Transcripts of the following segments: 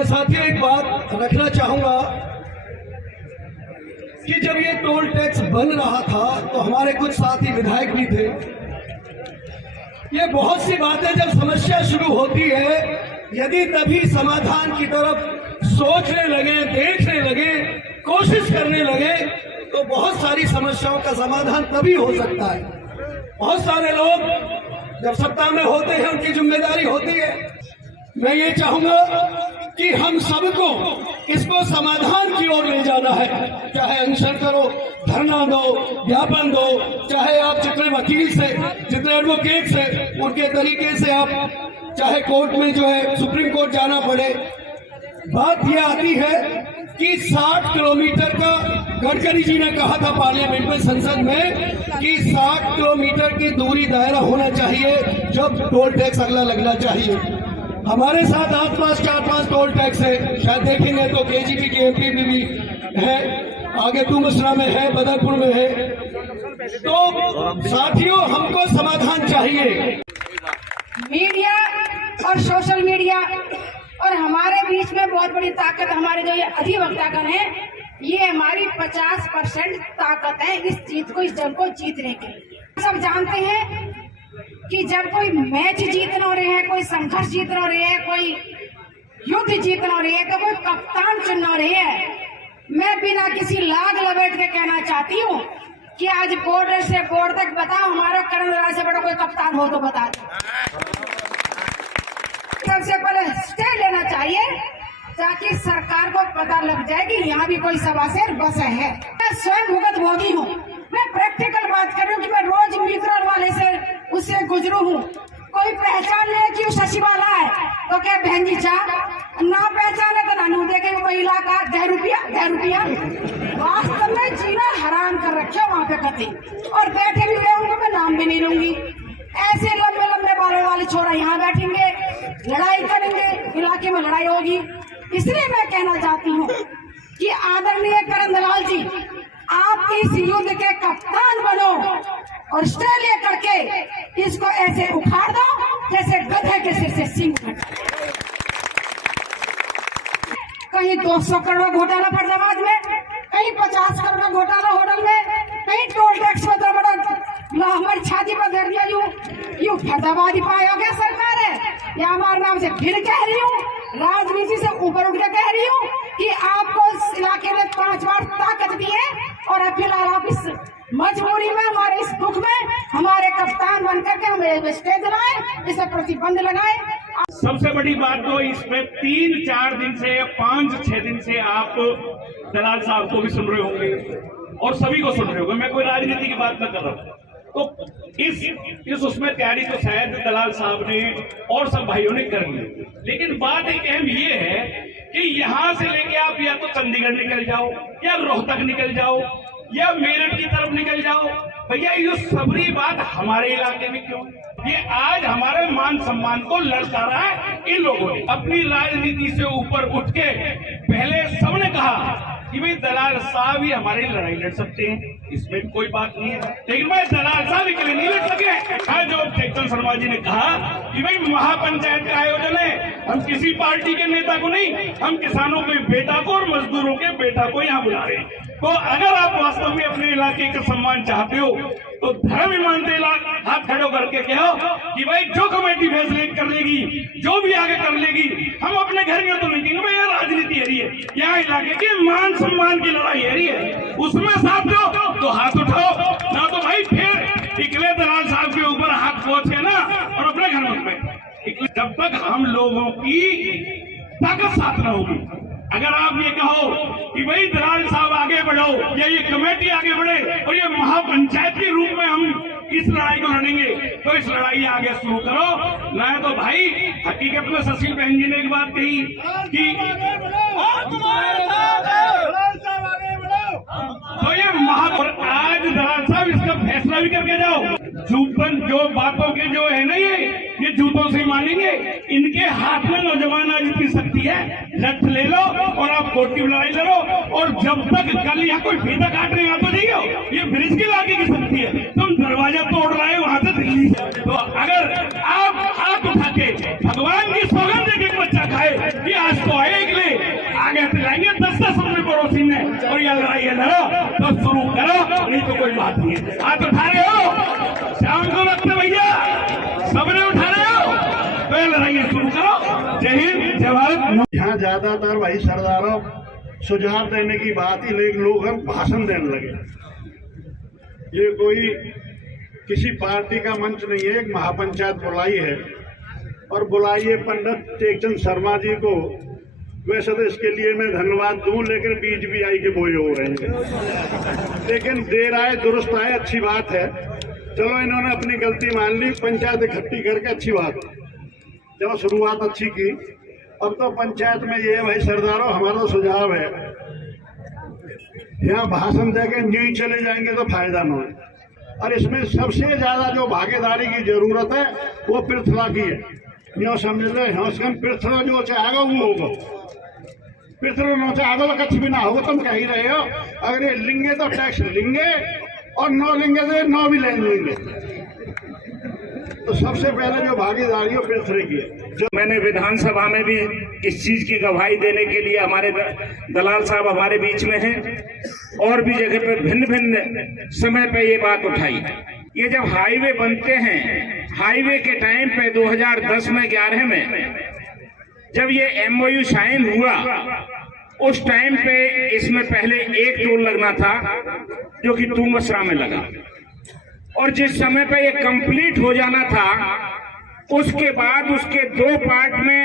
मैं साथियों एक बात रखना चाहूंगा कि जब ये टोल टैक्स बन रहा था तो हमारे कुछ साथी विधायक भी थे। ये बहुत सी बातें जब समस्या शुरू होती है, यदि तभी समाधान की तरफ सोचने लगे, देखने लगे, कोशिश करने लगे, तो बहुत सारी समस्याओं का समाधान तभी हो सकता है। बहुत सारे लोग जब सत्ता में होते हैं, उनकी जिम्मेदारी होती है। मैं ये चाहूंगा कि हम सबको इसको समाधान की ओर ले जाना है। चाहे अनशन करो, धरना दो, ज्ञापन दो, चाहे आप जितने वकील से, जितने एडवोकेट से, उनके तरीके से आप चाहे कोर्ट में जो है सुप्रीम कोर्ट जाना पड़े। बात यह आती है कि 60 किलोमीटर का, गडकरी जी ने कहा था पार्लियामेंट में, संसद में, कि 60 किलोमीटर की दूरी दायरा होना चाहिए जब टोल टैक्स अगला लगना चाहिए। हमारे साथ आसपास 4-5 टोल टैक्स है, शायद देखेंगे तो केजीपी की एमपी भी है, आगे टूमसरा में है, बदरपुर में है। तो साथियों, हमको समाधान चाहिए। मीडिया और सोशल मीडिया और हमारे बीच में बहुत बड़ी ताकत, हमारे जो ये अधिवक्तागण हैं, ये हमारी 50% ताकत है इस जीत को, इस जंग को जीतने के लिए। सब जानते हैं कि जब कोई मैच जीतना हो रहे हैं, कोई संघर्ष जीतना हो रहे हैं, कोई युद्ध जीतना हो रही है, तो कोई कप्तान चुनना हो रही है। मैं बिना किसी लाग लपेट के कहना चाहती हूँ कि आज बॉर्डर से बॉर्डर तक बताओ, हमारा कर्नल से बड़ा कोई कप्तान हो तो बता दो। सबसे पहले स्टे लेना चाहिए ताकि सरकार को पता लग जाए कि यहाँ भी कोई सवा से बस है। मैं स्वयं भुगत भोगी हूँ, मैं प्रैक्टिकल बात कर रही हूँ कि मैं रोज मित्र वाले से उससे गुजरू हूँ। कोई पहचान ले कि वो सचिवाला है तो क्या बहन जी चाह, ना पहचाने तो नानू देखे महिला का 10 रुपया। वास्तव में जीना हराम कर रखे वहाँ पे कति, और बैठे भी गए उनको मैं नाम भी नहीं लूंगी। ऐसे लंबे लंबे बालों वाले छोरा यहाँ बैठेंगे, लड़ाई करेंगे, इलाके में लड़ाई होगी। इसलिए मैं कहना चाहती हूँ कि आदरणीय करण दलाल जी, आप इस युद्ध के कप्तान बनो और स्टे लेकर के इसको ऐसे उखाड़ दो जैसे गधे के सिर से सिंह। कहीं 200 करोड़ घोटाला फैजाबाद में, कहीं 50 करोड़ का घोटाला होटल में, कहीं टोल टैक्स में तो बड़ा हमारी छाती पर दे दिया। यूं फैजाबाद ही पाया गया सरकार है या हमारे नाम से फिर कह रही हूँ, राजनीति से ऊपर उठ के कह रही हूँ कि आपको इस इलाके में 5 बार ताकत दी है और अब फिलहाल आप इस मजबूरी में, हमारे इस दुख में हमारे कप्तान बनकर के हमें स्टे दिलाए, इसे प्रतिबंध लगाए। सबसे बड़ी बात तो इसमें 3-4 दिन से, 5-6 दिन से आप दलाल साहब को भी सुन रहे होंगे और सभी को सुन रहे होंगे। मैं कोई राजनीति की बात न कर रहा हूँ। तो इस उसमें तैयारी तो शायद दलाल साहब ने और सब भाइयों ने कर ली, लेकिन बात एक अहम ये है कि यहाँ से लेके आप या तो चंडीगढ़ निकल जाओ, या रोहतक निकल जाओ, या मेरठ की तरफ निकल जाओ। भैया ये सबरी बात हमारे इलाके में क्यों? ये आज हमारे मान सम्मान को ललकारा है इन लोगों ने। अपनी राजनीति से ऊपर उठ के पहले सबने कहा कि भाई दलाल साहब ही हमारी लड़ाई लड़ सकते हैं, इसमें कोई बात नहीं है, लेकिन भाई दलाल साहब के लिए नहीं लड़ सके। आज जो टेक्चर शर्मा जी ने कहा कि भाई महापंचायत का आयोजन है, हम किसी पार्टी के नेता को नहीं, हम किसानों के बेटा को और मजदूरों के बेटा को यहाँ बुला रहे हैं। तो अगर आप वास्तव में अपने इलाके का सम्मान चाहते हो तो धर्म ईमानदारी हाथ खड़े करके कहो कि भाई जो कमेटी फैसले कर लेगी, जो भी आगे कर लेगी, हम अपने घर में तो नहीं कहेंगे भाई राजनीति है रही है, यहाँ इलाके के मान सम्मान की लड़ाई है रही है, उसमें साथ दो तो हाथ उठाओ, ना तो भाई फिर इकले दलाल साहब के ऊपर हाथ पहुंचे ना और अपने घर में। जब तक हम लोगों की ताकत साथ न होगी, अगर आप ये कहो कि भाई दलाल साहब आगे बढ़ो या ये कमेटी आगे बढ़े और ये महापंचायत के रूप में हम इस लड़ाई को लड़ेंगे, तो इस लड़ाई आगे शुरू करो। ना तो भाई हकीकत में सुशील बहन जी ने एक बात कही कि तो ये आज दलाल साहब इसका फैसला भी करके जाओ। जूतन जो बातों के जो है ना, ये जूतों से मानेंगे, इनके हाथ में नौजवान आज इतनी शक्ति है, लठ ले लो और आप कोर्ट की लड़ाई लड़ो। और जब तक कल यहाँ कोई फीता काट रहे तो नहीं हो, ये ब्रिज के लागे की शक्ति है, तुम दरवाजा तोड़ रहे हो वहां से दिल्ली से। तो अगर आप हाथ उठा के भगवान की सौगंध देके बच्चा खाए कि आज तो आए लिए लड़ो तो शुरू करो, नहीं तो कोई बात नहीं है। हाथ उठा रहे हो, शाम को वक्त भैया सबने उठा रहे हो, तो लड़ाई शुरू करो। जय हिंद, जय भारत। यहाँ ज्यादातर भाई सरदारों सुझाव देने की बात ही नहीं, लोग हम भाषण देने लगे। ये कोई किसी पार्टी का मंच नहीं है, एक महापंचायत बुलाई है और बुलाइए पंडित टेकचंद शर्मा जी को। वैसे तो इसके लिए मैं धन्यवाद दूं, लेकिन बीजेपी के बोए हो रहे हैं, लेकिन देर आए दुरुस्त आए, अच्छी बात है। चलो इन्होंने अपनी गलती मान ली, पंचायत इकट्ठी करके अच्छी बात, जब शुरुआत अच्छी की। अब तो पंचायत में ये भाई सरदारों हमारा सुझाव है, यहाँ भाषण देके न्यूज चले जाएंगे तो फायदा न हो। और इसमें सबसे ज्यादा जो भागीदारी की जरूरत है वो पृथ्वी की है। यो समझ ले, पृथ्वी जो चाहेगा वो होगा, पृथ्वी न चाहेगा तो कुछ भी ना होगा। तुम कह ही रहे हो, अगर ये लेंगे तो टैक्स लेंगे और न लेंगे तो न भी लेंगे। तो सबसे पहले जो भागीदारी है पृथ्वी की है। जो मैंने विधानसभा में भी इस चीज की गवाही देने के लिए हमारे दलाल साहब हमारे बीच में हैं, और भी जगह पे भिन्न भिन्न समय पे ये बात उठाई। ये जब हाईवे बनते हैं, हाईवे के टाइम पे 2010 में 11 में जब ये MOU साइन हुआ, उस टाइम पे इसमें पहले एक टोल लगना था जो कि तुंगसरा में लगा, और जिस समय पे ये कंप्लीट हो जाना था उसके बाद उसके 2 पार्ट में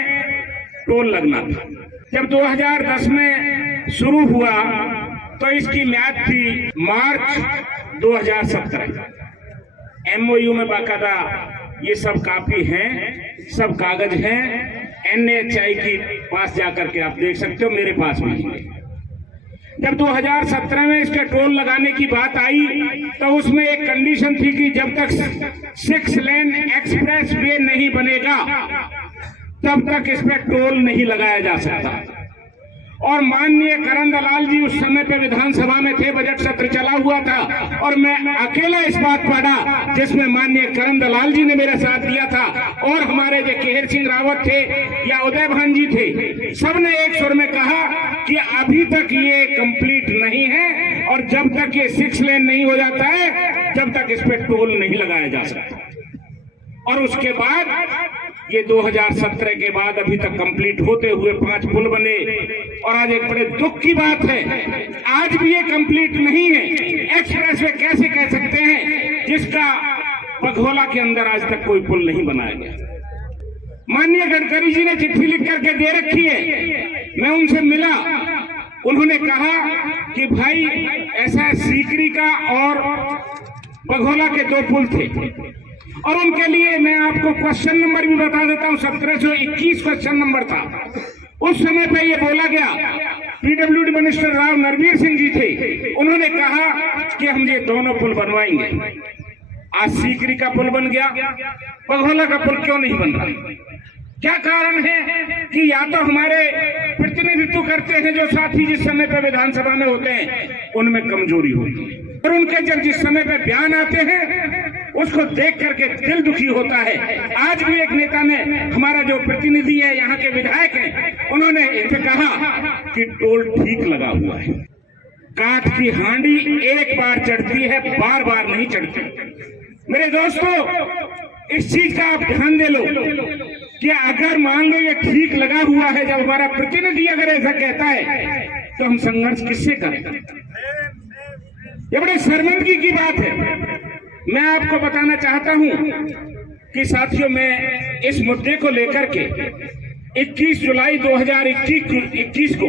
टोल लगना था। जब 2010 में शुरू हुआ तो इसकी म्याद थी मार्च 2017। MOU में बाकायदा ये सब कापी हैं, सब कागज हैं, NHAI की पास जाकर के आप देख सकते हो, मेरे पास भी है। जब 2017 में इसके टोल लगाने की बात आई तो उसमें एक कंडीशन थी कि जब तक 6 लेन एक्सप्रेस वे नहीं बनेगा तब तक इस पर टोल नहीं लगाया जा सकता। और माननीय करण दलाल जी उस समय पे विधानसभा में थे, बजट सत्र चला हुआ था, और मैं अकेला इस बात पढ़ा जिसमें माननीय करण दलाल जी ने मेरा साथ दिया था, और हमारे जो केहर सिंह रावत थे या उदय भान जी थे, सबने एक सुर में कहा कि अभी तक ये कंप्लीट नहीं है, और जब तक ये 6 लेन नहीं हो जाता है जब तक इस पे टोल नहीं लगाया जा सकता। और उसके बाद ये 2017 के बाद अभी तक कंप्लीट होते हुए 5 पुल बने, और आज एक बड़े दुख की बात है, आज भी ये कंप्लीट नहीं है। एक्सप्रेस वे कैसे कह सकते हैं जिसका बघोला के अंदर आज तक कोई पुल नहीं बनाया गया। माननीय गडकरी जी ने चिट्ठी लिख करके दे रखी है, मैं उनसे मिला, उन्होंने कहा कि भाई ऐसा सीकरी का और बघोला के 2 पुल थे, और उनके लिए मैं आपको क्वेश्चन नंबर भी बता देता हूं, 1721 क्वेश्चन नंबर था। उस समय पे ये बोला गया, PWD मिनिस्टर राव नरवीर सिंह जी थे, उन्होंने कहा कि हम ये दोनों पुल बनवाएंगे। आज सीकरी का पुल बन गया, बघोला का पुल क्यों नहीं बन रहा? क्या कारण है कि या तो हमारे प्रतिनिधित्व करते हैं जो साथी जिस समय पे विधानसभा में होते हैं उनमें कमजोरी होती है, और उनके जब जिस समय पे बयान आते हैं उसको देख करके दिल दुखी होता है। आज भी एक नेता ने, हमारा जो प्रतिनिधि है, यहाँ के विधायक हैं, उन्होंने इसे कहा कि टोल ठीक लगा हुआ है। काठ की हांडी एक बार चढ़ती है, बार बार नहीं चढ़ती। मेरे दोस्तों, इस चीज का आप ध्यान दे लो कि अगर मान लो ये ठीक लगा हुआ है, जब हमारा प्रतिनिधि अगर ऐसा कहता है तो हम संघर्ष किससे करें? ये बड़ी शर्मिंदगी की बात है। मैं आपको बताना चाहता हूं कि साथियों, मैं इस मुद्दे को लेकर के 21 जुलाई 2021 को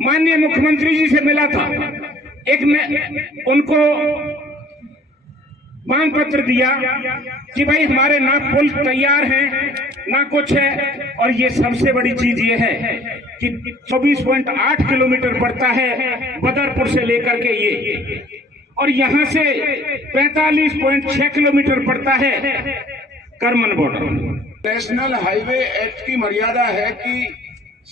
माननीय मुख्यमंत्री जी से मिला था। एक मैं उनको मांग पत्र दिया कि भाई हमारे ना पुल तैयार हैं ना कुछ है, और ये सबसे बड़ी चीज ये है कि 24.8 किलोमीटर पड़ता है बदरपुर से लेकर के ये, और यहाँ से 45.6 किलोमीटर पड़ता है Karman border. National highway act की मर्यादा है कि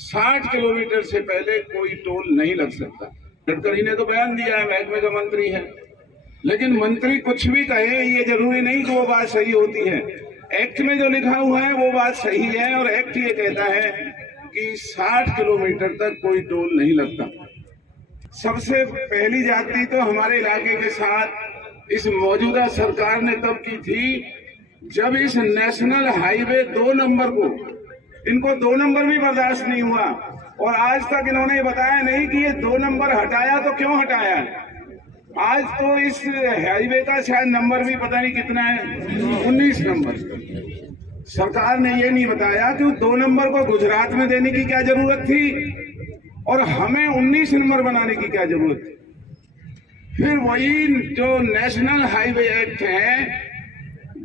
60 किलोमीटर से पहले कोई टोल नहीं लग सकता। गडकरी ने तो बयान दिया है, महकमे का मंत्री है, लेकिन मंत्री कुछ भी कहे ये जरूरी नहीं कि वो बात सही होती है। एक्ट में जो लिखा हुआ है वो बात सही है, और एक्ट ये कहता है कि 60 किलोमीटर तक कोई टोल नहीं लगता। सबसे पहली जाति तो हमारे इलाके के साथ इस मौजूदा सरकार ने तब की थी जब इस नेशनल हाईवे 2 नंबर को, इनको 2 नंबर भी बर्दाश्त नहीं हुआ और आज तक इन्होंने बताया नहीं कि ये 2 नंबर हटाया तो क्यों हटाया। आज तो इस हाईवे का शायद नंबर भी पता नहीं कितना है, 19 नंबर। सरकार ने ये नहीं बताया कि 2 नंबर को गुजरात में देने की क्या जरूरत थी और हमें 19 नंबर बनाने की क्या जरूरत थी। फिर वही जो नेशनल हाईवे एक्ट है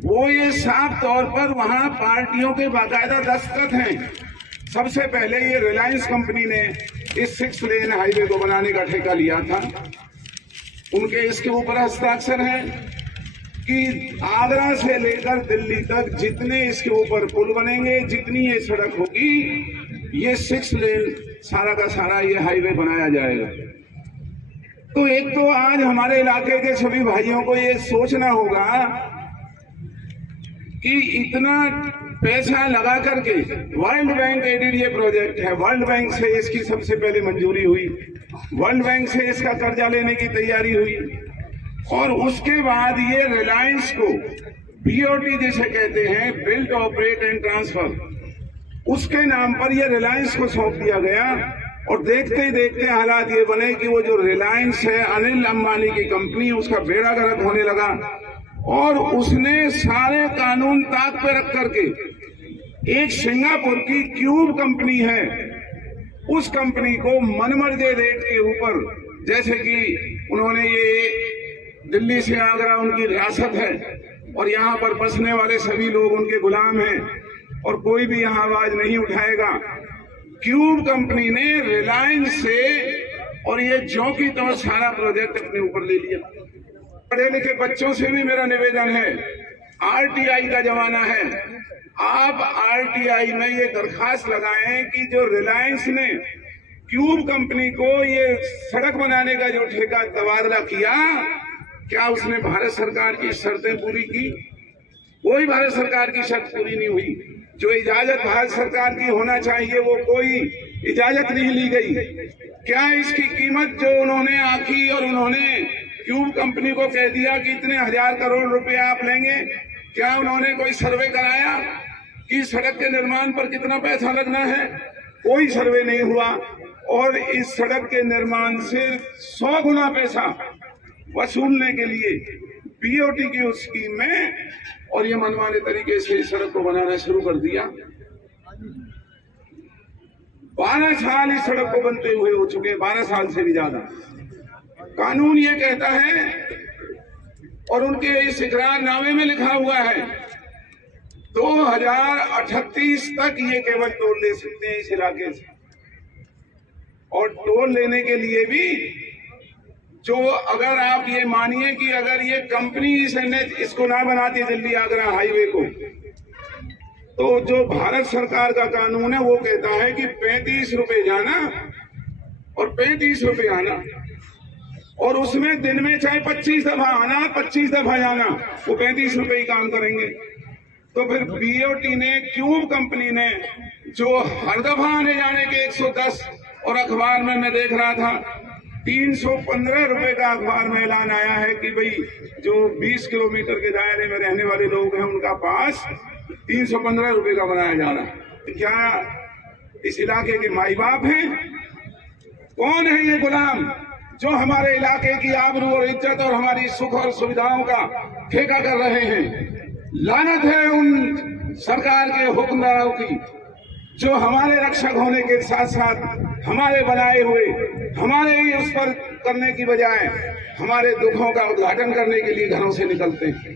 वो ये साफ तौर पर वहां पार्टियों के बाकायदा दस्तखत हैं। सबसे पहले ये रिलायंस कंपनी ने इस 6 लेन हाईवे को बनाने का ठेका लिया था, उनके इसके ऊपर हस्ताक्षर हैं कि आगरा से लेकर दिल्ली तक जितने इसके ऊपर पुल बनेंगे, जितनी ये सड़क होगी, ये 6 लेन सारा का सारा ये हाईवे बनाया जाएगा। तो एक तो आज हमारे इलाके के सभी भाइयों को ये सोचना होगा कि इतना पैसा लगा करके वर्ल्ड बैंक एडेड ये प्रोजेक्ट है, वर्ल्ड बैंक से इसकी सबसे पहले मंजूरी हुई, वर्ल्ड बैंक से इसका कर्जा लेने की तैयारी हुई और उसके बाद ये रिलायंस को बीओटी जिसे कहते हैं, बिल्ड ऑपरेट एंड ट्रांसफर, उसके नाम पर ये रिलायंस को सौंप दिया गया। और देखते ही देखते हालात ये बने कि वो जो रिलायंस है, अनिल अंबानी की कंपनी, उसका बेड़ा गर्क होने लगा और उसने सारे कानून ताक पे रख करके एक सिंगापुर की क्यूब कंपनी है, उस कंपनी को मनमर्जी रेट के ऊपर, जैसे कि उन्होंने ये दिल्ली से आगरा उनकी रियासत है और यहाँ पर बसने वाले सभी लोग उनके गुलाम हैं और कोई भी यहाँ आवाज नहीं उठाएगा। क्यूब कंपनी ने रिलायंस से और ये ज्यों की त्यों सारा प्रोजेक्ट अपने ऊपर ले लिया। पढ़े लिखे बच्चों से भी मेरा निवेदन है, आरटीआई का जमाना है, आप आरटीआई में ये दरखास्त लगाएं कि जो रिलायंस ने क्यूब कंपनी को ये सड़क बनाने का जो ठेका तबादला किया, क्या उसने भारत सरकार की शर्तें पूरी की? कोई भारत सरकार की शर्त पूरी नहीं हुई। जो इजाजत भारत सरकार की होना चाहिए वो कोई इजाजत नहीं ली गई। क्या इसकी कीमत जो उन्होंने आंकी और उन्होंने क्यूब कंपनी को कह दिया कि इतने 1000 करोड़ रुपए आप लेंगे, क्या उन्होंने कोई सर्वे कराया कि सड़क के निर्माण पर कितना पैसा लगना है? कोई सर्वे नहीं हुआ और इस सड़क के निर्माण से 100 गुना पैसा वसूलने के लिए बीओटी की उस स्कीम में और ये मनमाने तरीके से इस सड़क को बनाना शुरू कर दिया। 12 साल इस सड़क को बनते हुए हो चुके हैं, 12 साल से भी ज्यादा। कानून ये कहता है और उनके इस इकरारनामे में लिखा हुआ है 2038 तक ये केवल टोल ले सकते हैं इस इलाके से। और टोल लेने के लिए भी जो, अगर आप ये मानिए कि अगर ये कंपनी इसको ना बनाती दिल्ली आगरा हाईवे को, तो जो भारत सरकार का कानून है वो कहता है कि 35 रुपए जाना और 35 रुपए आना, और उसमें दिन में चाहे 25 दफा आना 25 दफा जाना, वो 35 रुपए ही काम करेंगे। तो फिर बीओटी ने, क्यूब कंपनी ने, जो हर दफा आने जाने के 110 और अखबार में मैं देख रहा था 315 रुपए का अखबार में ऐलान आया है कि भाई जो 20 किलोमीटर के दायरे में रहने वाले लोग हैं उनका पास 315 रुपए का बनाया जा रहा है। क्या इस इलाके के माई बाप हैं? कौन है ये गुलाम जो हमारे इलाके की आबरू और इज्जत और हमारी सुख और सुविधाओं का ठेका कर रहे हैं? लानत है उन सरकार के हुक्मरानों की जो हमारे रक्षक होने के साथ साथ हमारे बनाए हुए, हमारे ही उस पर करने की बजाय हमारे दुखों का उद्घाटन करने के लिए घरों से निकलते हैं।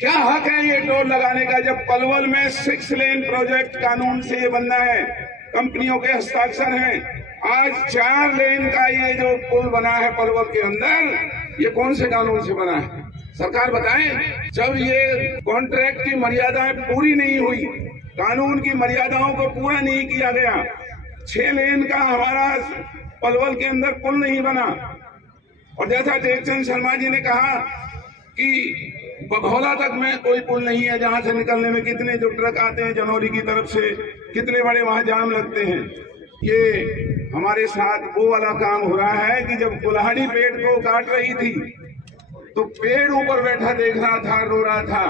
क्या हक है ये टोल लगाने का जब पलवल में 6 लेन प्रोजेक्ट कानून से ये बनना है, कंपनियों के हस्ताक्षर हैं। आज 4 लेन का ये जो पुल बना है पलवल के अंदर, ये कौन से कानून से बना है? सरकार बताए। जब ये कॉन्ट्रैक्ट की मर्यादाएं पूरी नहीं हुई, कानून की मर्यादाओं को पूरा नहीं किया गया, 6 लेन का हमारा पलवल के अंदर पुल नहीं बना। और जैसा टेकचंद शर्मा जी ने कहा कि बघौला तक में कोई पुल नहीं है, जहां से निकलने में कितने जो ट्रक आते हैं जनौली की तरफ से, कितने बड़े वहां जाम लगते हैं। ये हमारे साथ वो वाला काम हो रहा है कि जब कुल्हाड़ी पेड़ को काट रही थी तो पेड़ ऊपर बैठा देख रहा था, रो रहा था,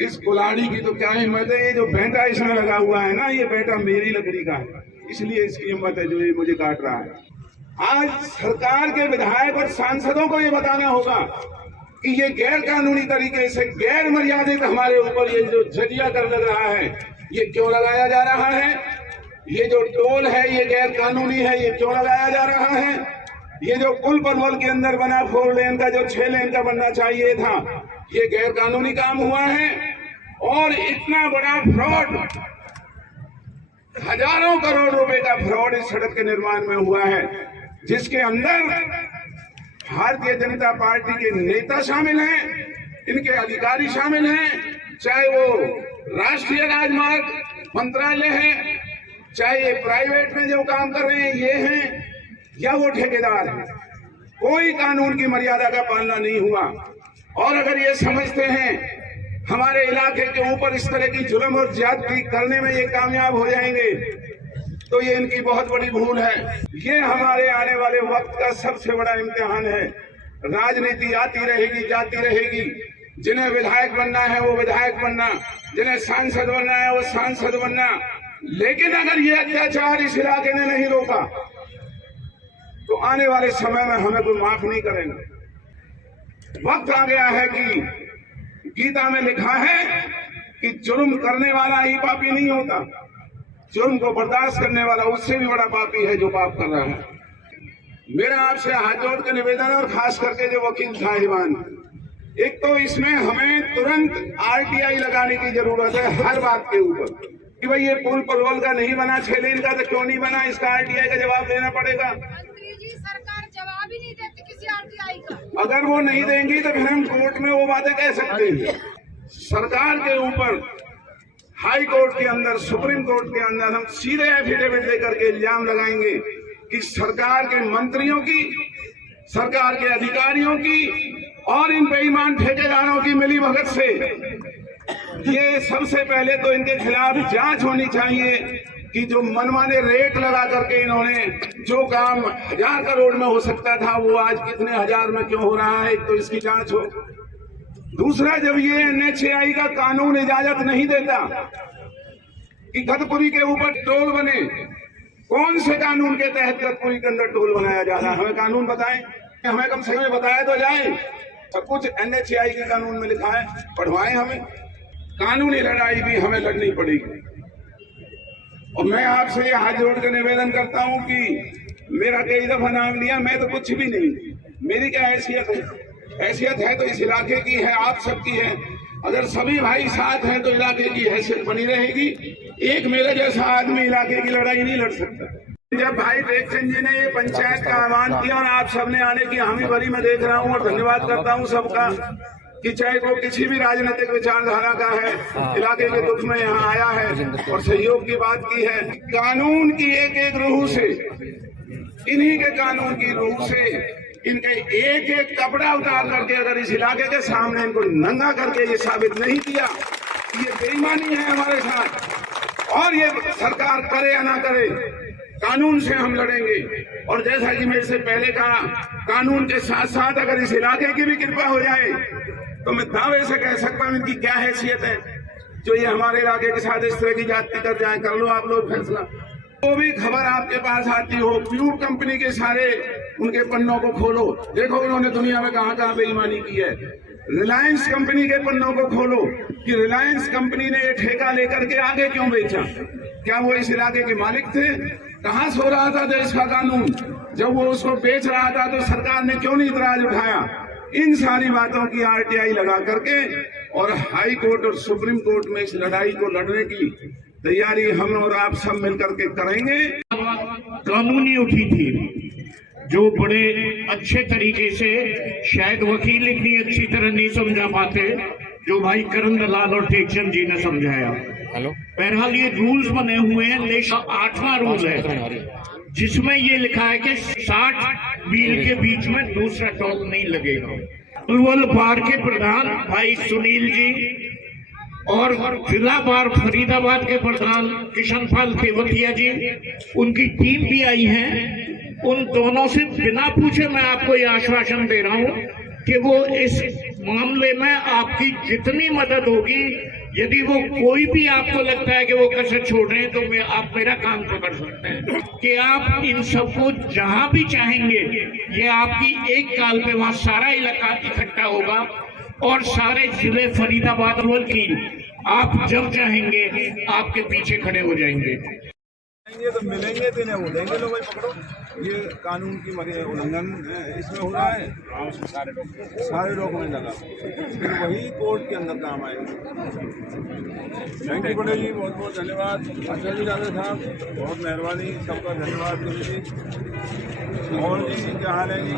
इस कुल्हाड़ी की तो क्या हिम्मत है, ये जो बेंटा इसमें लगा हुआ है ना, ये बेंटा मेरी लकड़ी का है, इसलिए इसकी हिम्मत है जो ये मुझे काट रहा है। आज सरकार के विधायक और सांसदों को ये बताना होगा कि ये गैर कानूनी तरीके से, गैर मर्यादित हमारे ऊपर ये जो जजिया कर लग रहा है, ये क्यों लगाया जा रहा है। ये जो टोल है ये गैर कानूनी है, ये क्यों लगाया जा रहा है। ये जो पुल परवल के अंदर बना 4 लेन का जो 6 लेन का बनना चाहिए था, ये गैर कानूनी काम हुआ है। और इतना बड़ा फ्रॉड, हजारों करोड़ रुपए का फ्रॉड इस सड़क के निर्माण में हुआ है, जिसके अंदर भारतीय जनता पार्टी के नेता शामिल हैं, इनके अधिकारी शामिल हैं, चाहे वो राष्ट्रीय राजमार्ग मंत्रालय है, चाहे ये प्राइवेट में जो काम कर रहे हैं ये हैं, या वो ठेकेदार हैं। कोई कानून की मर्यादा का पालना नहीं हुआ। और अगर ये समझते हैं हमारे इलाके के ऊपर इस तरह की जुल्म और ज्यादती करने में ये कामयाब हो जाएंगे, तो ये इनकी बहुत बड़ी भूल है। ये हमारे आने वाले वक्त का सबसे बड़ा इम्तिहान है। राजनीति आती रहेगी, जाती रहेगी। जिन्हें विधायक बनना है वो विधायक बनना, जिन्हें सांसद बनना है वो सांसद बनना। लेकिन अगर ये अत्याचार इस इलाके ने नहीं रोका तो आने वाले समय में हमें कोई माफ नहीं करेगा। वक्त आ गया है कि गीता में लिखा है कि जुर्म करने वाला ही पापी नहीं होता, जुर्म को बर्दाश्त करने वाला उससे भी बड़ा पापी है जो पाप कर रहा है। मेरा आपसे हाथ जोड़ के निवेदन है, और खास करके जो वकील साहिबान, एक तो इसमें हमें तुरंत आरटीआई लगाने की जरूरत है हर बात के ऊपर कि भाई ये पुल परवल का नहीं बना, 6 लेन का तो क्यों नहीं बना, इसका आरटीआई का जवाब देना पड़ेगा। मंत्री जी सरकार जवाब ही नहीं देती किसी आरटीआई का। अगर वो नहीं देंगी तो फिर हम कोर्ट में वो बातें कह सकते हैं। सरकार के ऊपर हाई कोर्ट के अंदर, सुप्रीम कोर्ट के अंदर हम सीधे एफिडेविट देकर के इल्जाम लगाएंगे कि सरकार के मंत्रियों की, सरकार के अधिकारियों की और इन बेईमान ठेकेदारों की मिलीभगत से ये सबसे पहले तो इनके खिलाफ जांच होनी चाहिए कि जो मनमाने रेट लगा करके इन्होंने जो काम 1000 करोड़ में हो सकता था वो आज कितने हजार में क्यों हो रहा है, तो इसकी जांच हो। दूसरा, जब ये NHAI का कानून इजाजत नहीं देता कि गतपुरी के ऊपर टोल बने, कौन से कानून के तहत गतपुरी के अंदर टोल बनाया जा रहा है, हमें कानून बताएं, हमें कम से कम बताया तो जाए। सब कुछ NHAI के कानून में लिखा है, पढ़वाएं हमें। कानूनी लड़ाई भी हमें लड़नी पड़ेगी। और मैं आपसे ये हाथ जोड़ कर निवेदन करता हूं कि मेरा कई दफा नाम लिया, मैं तो कुछ भी नहीं, मेरी क्या हैसियत है, हैसियत है तो इस इलाके की है, आप सबकी है। अगर सभी भाई साथ हैं तो इलाके की हैसियत बनी रहेगी। एक मेरे जैसा आदमी इलाके की लड़ाई नहीं लड़ सकता। जब भाई देवचंद जी ने ये पंचायत का आह्वान किया और आप सबने आने की हामी भरी मैं देख रहा हूँ, और धन्यवाद करता हूँ सबका कि चाहे वो किसी भी राजनीतिक विचारधारा का है, इलाके के दुख में यहाँ आया है और सहयोग की बात की है। कानून की एक एक रूह से, इन्हीं के कानून की रूह से, इनके एक एक कपड़ा उतार करके अगर इस इलाके के सामने इनको नंगा करके ये साबित नहीं किया कि ये बेईमानी है हमारे साथ, और ये सरकार करे या ना करे, कानून से हम लड़ेंगे। और जैसा कि मेरे से पहले कहा, कानून के साथ साथ अगर इस इलाके की भी कृपा हो जाए तो मैं दावे से कह सकता हूं इनकी क्या हैसियत है जो ये हमारे इलाके के साथ इस तरह की जाति कर जाए। कर लो आप लोग फैसला। वो भी खबर आपके पास आती हो, प्यूर कंपनी के सारे उनके पन्नों को खोलो, देखो उन्होंने दुनिया में कहां कहां बेईमानी की है। रिलायंस कंपनी के पन्नों को खोलो कि रिलायंस कंपनी ने ये ठेका लेकर के आगे क्यों बेचा, क्या वो इस इलाके के मालिक थे? कहां सो रहा था देश का कानून? जब वो उसको बेच रहा था तो सरकार ने क्यों नहीं इतराज उठाया? इन सारी बातों की आरटीआई लगा करके और हाई कोर्ट और सुप्रीम कोर्ट में इस लड़ाई को लड़ने की तैयारी हम और आप सब मिलकर के करेंगे। कानूनी उठी थी जो बड़े अच्छे तरीके से शायद वकील इतनी अच्छी तरह नहीं समझा पाते जो भाई करण दलाल और टेकचंद जी ने समझाया। बहरहाल ये रूल्स बने हुए हैं, लेकिन 8वां रूल है जिसमें ये लिखा है कि 60 मील के बीच में दूसरा टोल नहीं लगेगा। पुलवल बार के प्रधान भाई सुनील जी और जिला बार फरीदाबाद के प्रधान किशनपाल केवटिया जी, उनकी टीम भी आई है उन दोनों से बिना पूछे मैं आपको ये आश्वासन दे रहा हूं कि वो इस मामले में आपकी जितनी मदद होगी, यदि वो कोई भी आपको लगता है कि वो कसर छोड़ रहे हैं, तो आप मेरा काम पकड़ सकते हैं कि आप इन सबको जहां भी चाहेंगे, ये आपकी एक काल पे वहां सारा इलाका इकट्ठा होगा और सारे जिले फरीदाबाद और की आप जब चाहेंगे आपके पीछे खड़े हो जाएंगे। तो मिलेंगे तो इन्हें वो देंगे, लो भाई पकड़ो, ये कानून की उल्लंघन इसमें हो रहा है, सारे डॉक्यूमेंट लगा, फिर वही कोर्ट के अंदर काम आएगा। थैंक यू पटेल जी, बहुत बहुत धन्यवाद। अचल जी राजा साहब, बहुत मेहरबानी, सबका धन्यवाद। और जी क्या हाल है जी?